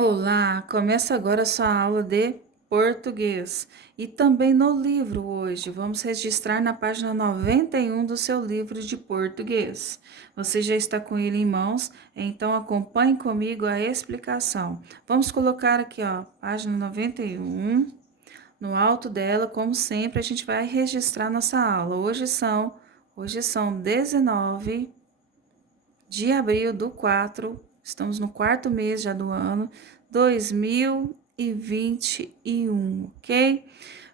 Olá, começa agora a sua aula de português. E também no livro hoje, vamos registrar na página 91 do seu livro de português. Você já está com ele em mãos, então acompanhe comigo a explicação. Vamos colocar aqui, ó, página 91. No alto dela, como sempre, a gente vai registrar nossa aula. Hoje são 19 de abril do 4, estamos no quarto mês já do ano 2021, ok?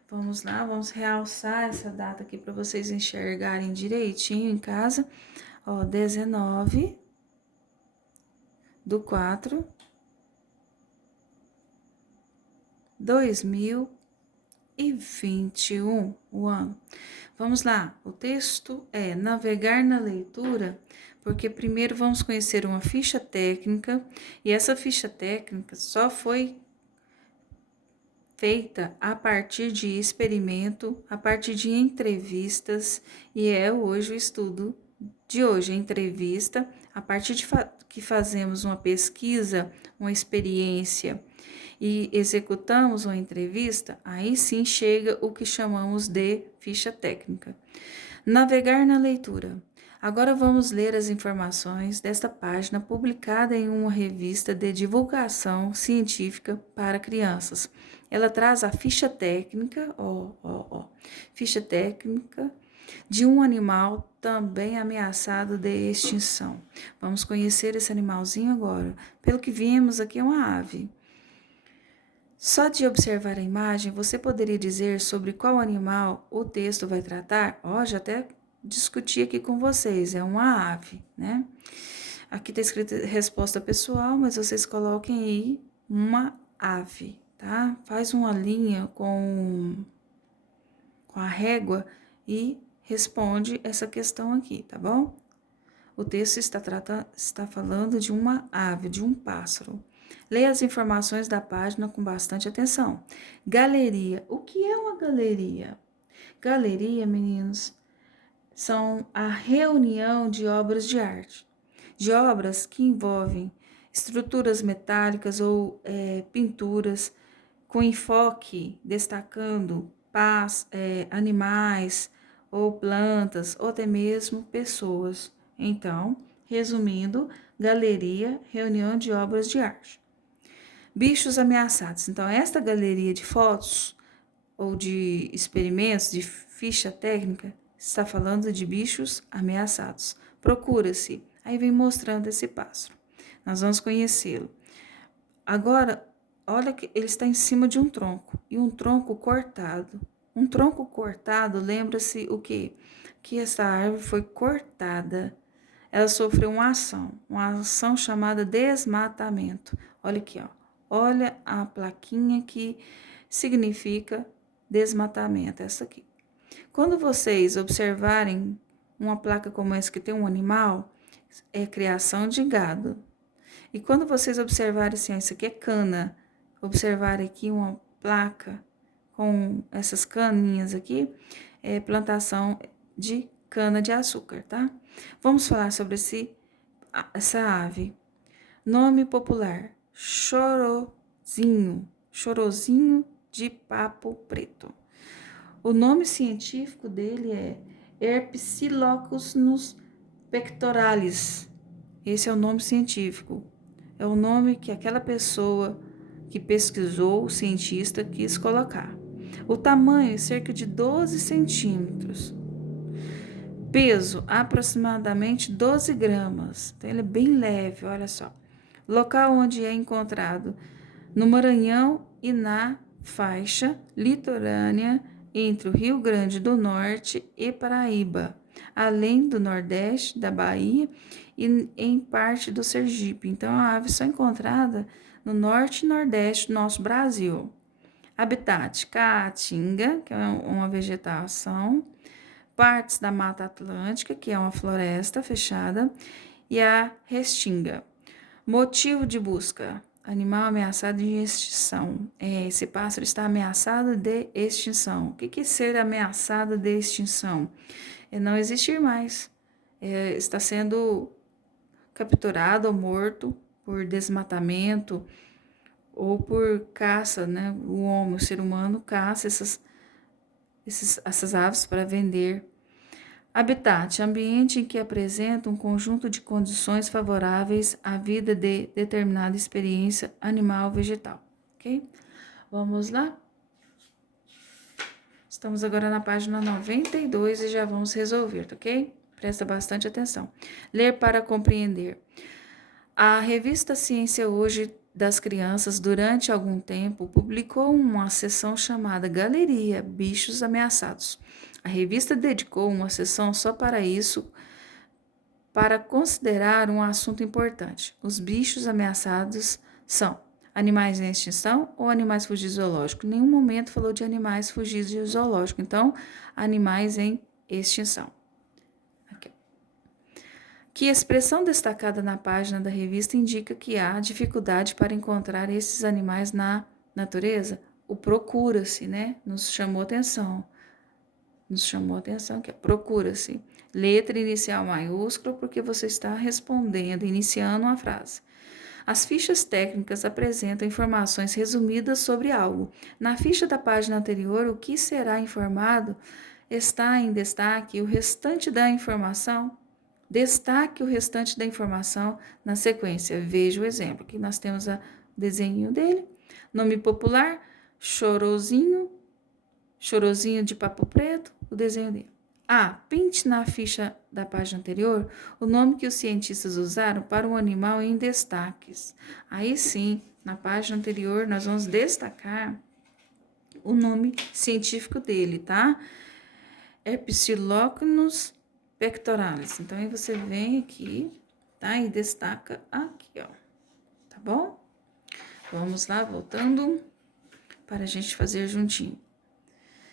Vamos lá, vamos realçar essa data aqui para vocês enxergarem direitinho em casa. Ó, 19 do 4, 2021, o ano. Vamos lá, o texto é navegar na leitura, porque primeiro vamos conhecer uma ficha técnica, e essa ficha técnica só foi feita a partir de experimento, a partir de entrevistas, e é hoje o estudo de hoje, a entrevista, a partir de que fazemos uma pesquisa, uma experiência e executamos uma entrevista, aí sim chega o que chamamos de ficha técnica. Navegar na leitura. Agora vamos ler as informações desta página publicada em uma revista de divulgação científica para crianças. Ela traz a ficha técnica, ficha técnica de um animal também ameaçado de extinção. Vamos conhecer esse animalzinho agora. Pelo que vimos aqui, é uma ave. Só de observar a imagem, você poderia dizer sobre qual animal o texto vai tratar? Já até discuti aqui com vocês, é uma ave, né? Aqui está escrito resposta pessoal, mas vocês coloquem aí uma ave, tá? Faz uma linha com a régua e responde essa questão aqui, tá bom? O texto está falando de uma ave, de um pássaro. Leia as informações da página com bastante atenção. Galeria. O que é uma galeria? Galeria, meninos, são a reunião de obras de arte, de obras que envolvem estruturas metálicas ou pinturas com enfoque destacando animais ou plantas ou até mesmo pessoas. Então, resumindo, galeria, reunião de obras de arte. Bichos ameaçados. Então, esta galeria de fotos ou de experimentos, de ficha técnica, está falando de bichos ameaçados. Procura-se. Aí vem mostrando esse pássaro. Nós vamos conhecê-lo. Agora, olha que ele está em cima de um tronco e um tronco cortado. Um tronco cortado, lembra-se o quê? Que essa árvore foi cortada. Ela sofreu uma ação chamada desmatamento. Olha aqui, ó. Olha a plaquinha que significa desmatamento, essa aqui. Quando vocês observarem uma placa como essa que tem um animal, é criação de gado. E quando vocês observarem assim, ó, isso aqui é cana, observarem aqui uma placa com essas caninhas aqui, é plantação de cana de açúcar, tá? Vamos falar sobre essa ave. Nome popular: chorozinho, chorozinho de papo preto. O nome científico dele é Herpesilochus pectoralis. Esse é o nome científico. É o nome que aquela pessoa que pesquisou, o cientista, quis colocar. O tamanho é cerca de 12 centímetros. Peso, aproximadamente 12 gramas. Então, ele é bem leve, olha só. Local onde é encontrado no Maranhão e na faixa litorânea entre o Rio Grande do Norte e Paraíba, além do Nordeste da Bahia e em parte do Sergipe. Então, a ave só é encontrada no Norte e Nordeste do nosso Brasil. Habitat: caatinga, que é uma vegetação, partes da Mata Atlântica, que é uma floresta fechada, e a restinga. Motivo de busca: animal ameaçado de extinção. Esse pássaro está ameaçado de extinção. O que é ser ameaçado de extinção? É não existir mais. Está sendo capturado ou morto por desmatamento ou por caça, né? O homem, o ser humano, caça essas aves para vender. Habitat, ambiente em que apresenta um conjunto de condições favoráveis à vida de determinada experiência animal ou vegetal. Ok? Vamos lá? Estamos agora na página 92 e já vamos resolver, ok? Presta bastante atenção. Ler para compreender. A revista Ciência Hoje das Crianças, durante algum tempo, publicou uma seção chamada Galeria Bichos Ameaçados. A revista dedicou uma seção só para isso, para considerar um assunto importante. Os bichos ameaçados são animais em extinção ou animais fugidos do zoológico? Em nenhum momento falou de animais fugidos do zoológico, então, animais em extinção. Aqui. Que expressão destacada na página da revista indica que há dificuldade para encontrar esses animais na natureza? O procura-se, né? Nos chamou atenção que é procura-se. Letra inicial maiúscula porque você está respondendo, iniciando uma frase. As fichas técnicas apresentam informações resumidas sobre algo. Na ficha da página anterior, o que será informado está em destaque o restante da informação. Destaque o restante da informação na sequência. Veja o exemplo. Aqui nós temos o desenho dele. Nome popular, chorozinho de papo preto, o desenho dele. Pinte na ficha da página anterior o nome que os cientistas usaram para um animal em destaques. Aí sim, na página anterior, nós vamos destacar o nome científico dele, tá? Epsilocnus pectoralis. Então, aí você vem aqui, tá? E destaca aqui, ó. Tá bom? Vamos lá, voltando para a gente fazer juntinho.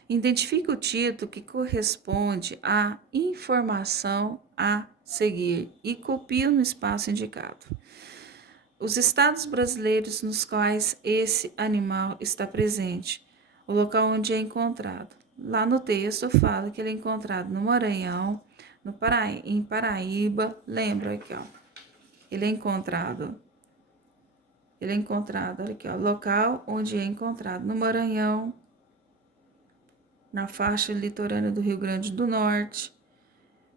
Identifique o título que corresponde à informação a seguir e copie no espaço indicado. Os estados brasileiros nos quais esse animal está presente, o local onde é encontrado. Lá no texto fala que ele é encontrado no Maranhão, em Paraíba, lembra aqui, ó. Ele é encontrado, olha aqui, ó, local onde é encontrado no Maranhão, na faixa litorânea do Rio Grande do Norte,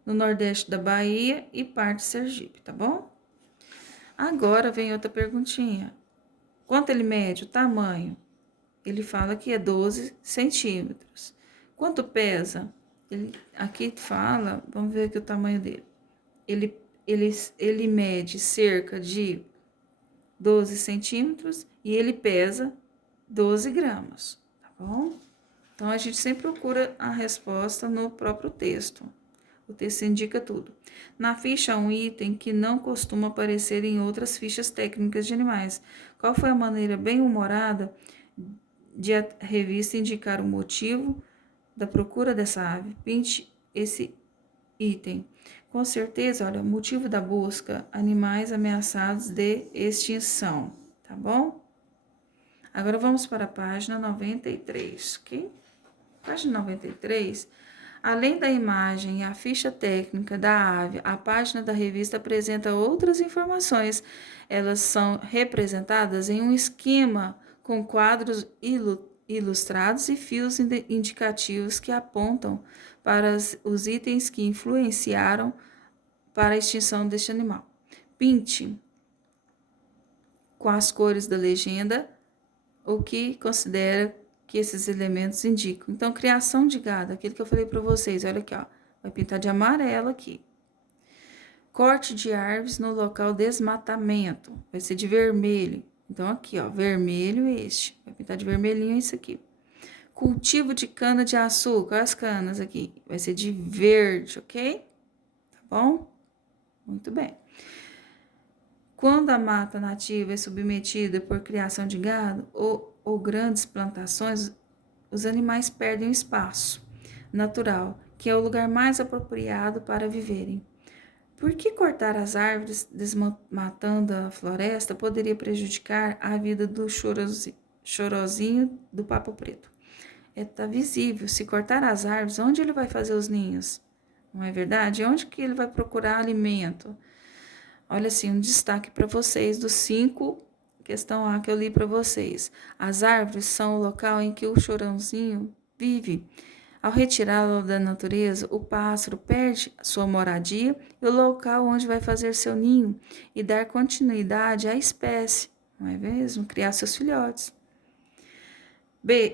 no nordeste da Bahia e parte de Sergipe, tá bom? Agora vem outra perguntinha. Quanto ele mede? O tamanho? Ele fala que é 12 centímetros. Quanto pesa? Aqui fala, vamos ver aqui o tamanho dele. Ele mede cerca de 12 centímetros e ele pesa 12 gramas, tá bom? Então, a gente sempre procura a resposta no próprio texto. O texto indica tudo. Na ficha, um item que não costuma aparecer em outras fichas técnicas de animais. Qual foi a maneira bem humorada de a revista indicar o motivo da procura dessa ave? Pinte esse item. Com certeza, olha, o motivo da busca, animais ameaçados de extinção, tá bom? Agora vamos para a página 93, ok? Página 93, além da imagem e a ficha técnica da ave, a página da revista apresenta outras informações. Elas são representadas em um esquema com quadros ilustrados e fios indicativos que apontam para os itens que influenciaram para a extinção deste animal. Pinte com as cores da legenda o que considera que esses elementos indicam. Então, criação de gado, aquilo que eu falei para vocês, olha aqui, ó, vai pintar de amarelo aqui. Corte de árvores no local desmatamento, vai ser de vermelho. Então, aqui, ó, vermelho este, vai pintar de vermelhinho isso aqui. Cultivo de cana de açúcar, as canas aqui, vai ser de verde, ok? Tá bom? Muito bem. Quando a mata nativa é submetida por criação de gado ou grandes plantações, os animais perdem o espaço natural, que é o lugar mais apropriado para viverem. Por que cortar as árvores, desmatando a floresta, poderia prejudicar a vida do chorozinho do papo preto? Tá visível, se cortar as árvores, onde ele vai fazer os ninhos? Não é verdade? Onde que ele vai procurar alimento? Olha assim, um destaque para vocês dos 5 questão A que eu li para vocês. As árvores são o local em que o chorãozinho vive. Ao retirá-lo da natureza, o pássaro perde sua moradia e o local onde vai fazer seu ninho e dar continuidade à espécie, não é mesmo? Criar seus filhotes. B.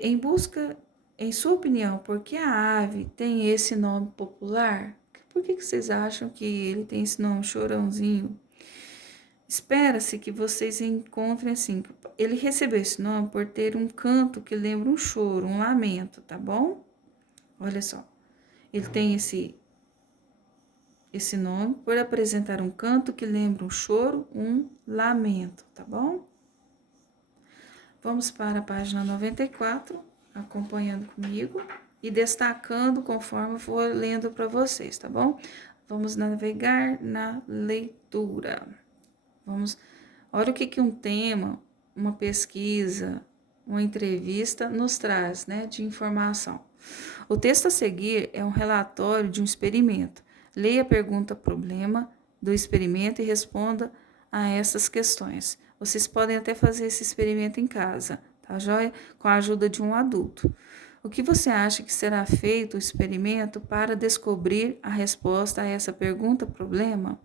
Em sua opinião, por que a ave tem esse nome popular? Por que vocês acham que ele tem esse nome, chorãozinho? Espera-se que vocês encontrem assim. Ele recebeu esse nome por ter um canto que lembra um choro, um lamento, tá bom? Olha só. Ele tem esse nome por apresentar um canto que lembra um choro, um lamento, tá bom? Vamos para a página 94, acompanhando comigo e destacando conforme eu for lendo para vocês, tá bom? Vamos navegar na leitura. Olha o que um tema, uma pesquisa, uma entrevista nos traz, né, de informação. O texto a seguir é um relatório de um experimento. Leia a pergunta-problema do experimento e responda a essas questões. Vocês podem até fazer esse experimento em casa, tá joia? Com a ajuda de um adulto. O que você acha que será feito o experimento para descobrir a resposta a essa pergunta-problema?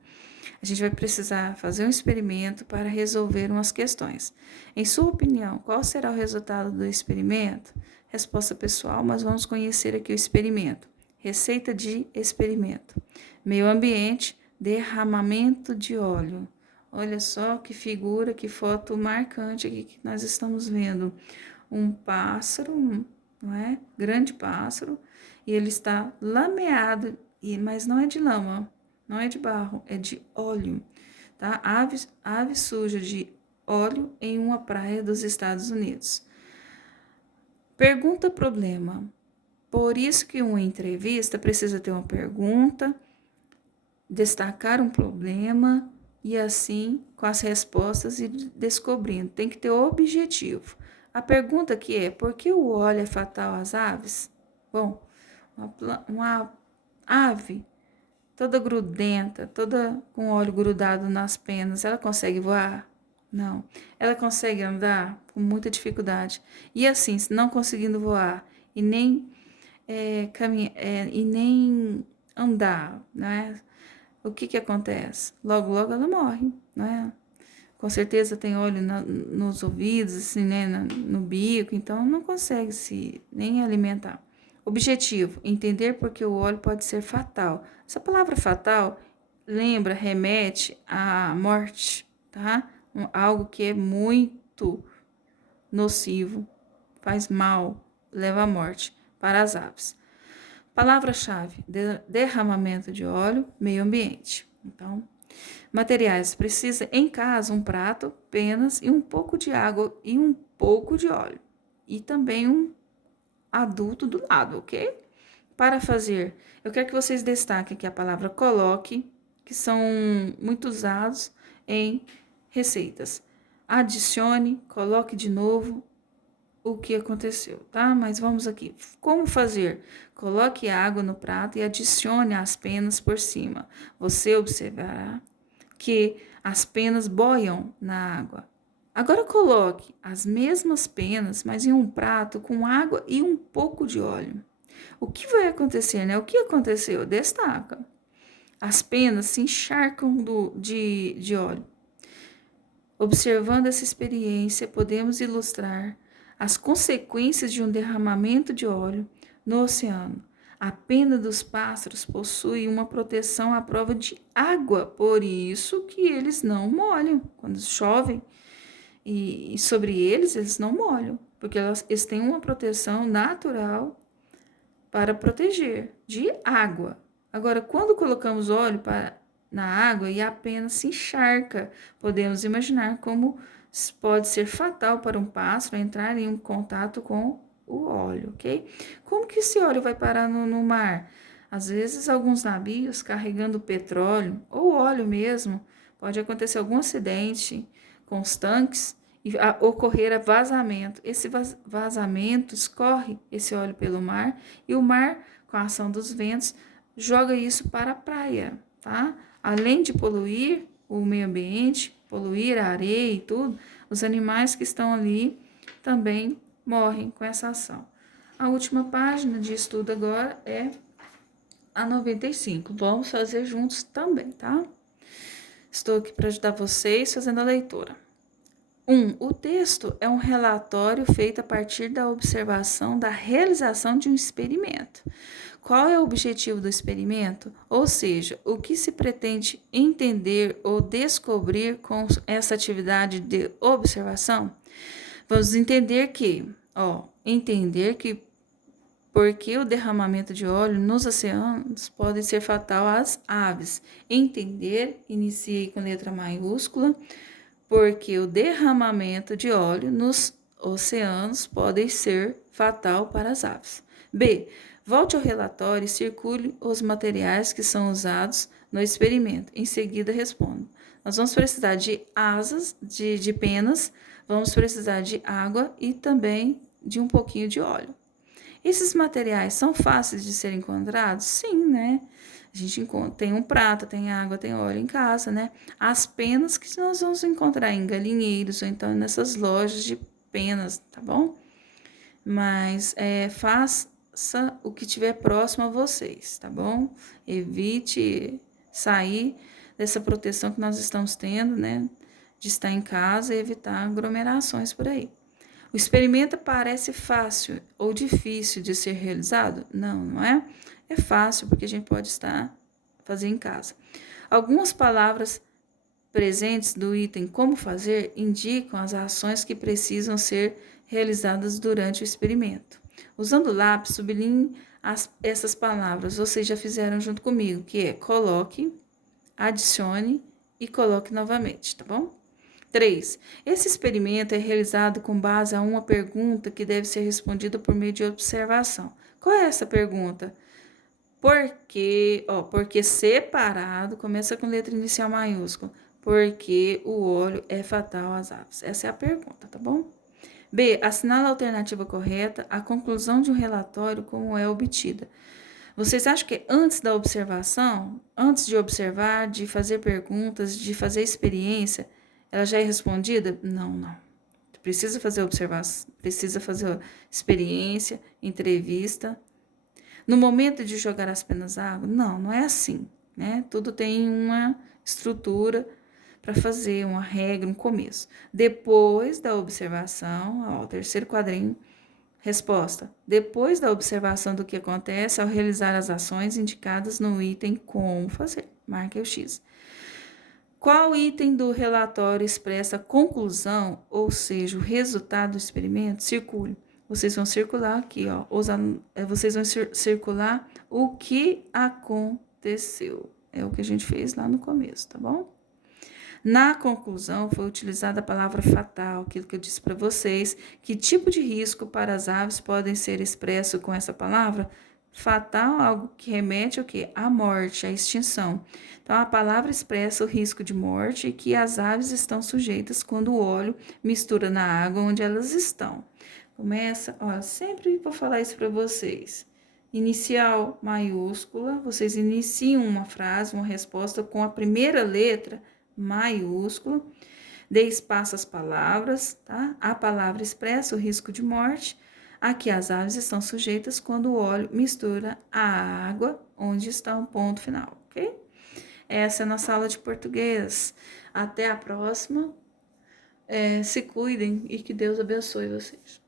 A gente vai precisar fazer um experimento para resolver umas questões. Em sua opinião, qual será o resultado do experimento? Resposta pessoal, mas vamos conhecer aqui o experimento. Receita de experimento. Meio ambiente, derramamento de óleo. Olha só que figura, que foto marcante aqui que nós estamos vendo. Um pássaro, não é? Grande pássaro, e ele está lameado, mas não é de lama, não é de barro, é de óleo, tá? Ave suja de óleo em uma praia dos Estados Unidos. Pergunta problema. Por isso que uma entrevista precisa ter uma pergunta, destacar um problema e assim com as respostas e descobrindo. Tem que ter objetivo. A pergunta aqui é: por que o óleo é fatal às aves? Bom, uma ave toda grudenta, toda com óleo grudado nas penas, ela consegue voar? Não. Ela consegue andar com muita dificuldade. E assim, não conseguindo voar e nem e nem andar, né? O que acontece? Logo, logo ela morre, né? Com certeza tem óleo nos ouvidos, assim, né? No bico, então não consegue se nem alimentar. Objetivo: entender porque o óleo pode ser fatal. Essa palavra fatal remete à morte, tá? Algo que é muito nocivo, faz mal, leva à morte para as aves. Palavra-chave: derramamento de óleo, meio ambiente. Então, materiais: precisa em casa um prato, penas e um pouco de água e um pouco de óleo. E também um adulto do lado, ok? Para fazer, eu quero que vocês destaquem aqui a palavra coloque, que são muito usados em receitas. Adicione, coloque de novo o que aconteceu, tá? Mas vamos aqui. Como fazer? Coloque água no prato e adicione as penas por cima. Você observará que as penas boiam na água. Agora coloque as mesmas penas, mas em um prato com água e um pouco de óleo. O que vai acontecer, né? O que aconteceu? Destaca. As penas se encharcam de óleo. Observando essa experiência, podemos ilustrar as consequências de um derramamento de óleo no oceano. A pena dos pássaros possui uma proteção à prova de água, por isso que eles não molham. Quando chovem e sobre eles não molham, porque eles têm uma proteção natural para proteger de água. Agora, quando colocamos óleo na água e a pena se encharca, podemos imaginar como pode ser fatal para um pássaro entrar em contato com o óleo, ok? Como que esse óleo vai parar no mar? Às vezes, alguns navios carregando petróleo ou óleo mesmo, pode acontecer algum acidente com os tanques e ocorrer vazamento. Esse vazamento escorre esse óleo pelo mar e o mar, com a ação dos ventos, joga isso para a praia, tá? Além de poluir o meio ambiente, poluir a areia e tudo, Os animais que estão ali também morrem com essa ação. A última página de estudo agora é a 95. Vamos fazer juntos também, tá? Estou aqui para ajudar vocês fazendo a leitura. 1. O texto é um relatório feito a partir da observação da realização de um experimento. Qual é o objetivo do experimento? Ou seja, o que se pretende entender ou descobrir com essa atividade de observação? Vamos entender que porque o derramamento de óleo nos oceanos pode ser fatal às aves. Entender, iniciei com letra maiúscula, porque o derramamento de óleo nos oceanos pode ser fatal para as aves. B. Volte ao relatório e circule os materiais que são usados no experimento. Em seguida, responda. Nós vamos precisar de asas, de penas, vamos precisar de água e também de um pouquinho de óleo. Esses materiais são fáceis de ser encontrados? Sim, né? A gente tem um prato, tem água, tem óleo em casa, né? As penas que nós vamos encontrar em galinheiros ou então nessas lojas de penas, tá bom? Mas faça o que tiver próximo a vocês, tá bom? Evite sair dessa proteção que nós estamos tendo, né? De estar em casa e evitar aglomerações por aí. O experimento parece fácil ou difícil de ser realizado? Não, não é? É fácil porque a gente pode fazer em casa. Algumas palavras presentes do item como fazer indicam as ações que precisam ser realizadas durante o experimento. Usando o lápis, sublinhe essas palavras. Vocês já fizeram junto comigo, que é coloque, adicione e coloque novamente, tá bom? 3. Esse experimento é realizado com base a uma pergunta que deve ser respondida por meio de observação. Qual é essa pergunta? Porque separado, começa com letra inicial maiúscula. Porque o óleo é fatal às aves. Essa é a pergunta, tá bom? B. Assinala a alternativa correta, a conclusão de um relatório como é obtida. Vocês acham que antes da observação, antes de observar, de fazer perguntas, de fazer experiência, ela já é respondida? Não, não. Precisa fazer observação, precisa fazer experiência, entrevista. No momento de jogar as penas à água? Não, não é assim, né? Tudo tem uma estrutura para fazer, uma regra, um começo. Depois da observação, o terceiro quadrinho, resposta. Depois da observação do que acontece ao realizar as ações indicadas no item como fazer. Marque o X. Qual item do relatório expressa a conclusão, ou seja, o resultado do experimento? Circule. Vocês vão circular aqui, ó. Vocês vão circular o que aconteceu. É o que a gente fez lá no começo, tá bom? Na conclusão, foi utilizada a palavra fatal, aquilo que eu disse para vocês. Que tipo de risco para as aves podem ser expresso com essa palavra? Fatal, algo que remete ao quê? À morte, à extinção. Então, a palavra expressa o risco de morte que as aves estão sujeitas quando o óleo mistura na água onde elas estão. Começa, ó, sempre vou falar isso para vocês. Inicial maiúscula, vocês iniciam uma frase, uma resposta com a primeira letra maiúscula, dê espaço às palavras, tá? A palavra expressa o risco de morte a que as aves estão sujeitas quando o óleo mistura a água onde está o ponto final, ok? Essa é a nossa aula de português. Até a próxima. Se cuidem e que Deus abençoe vocês.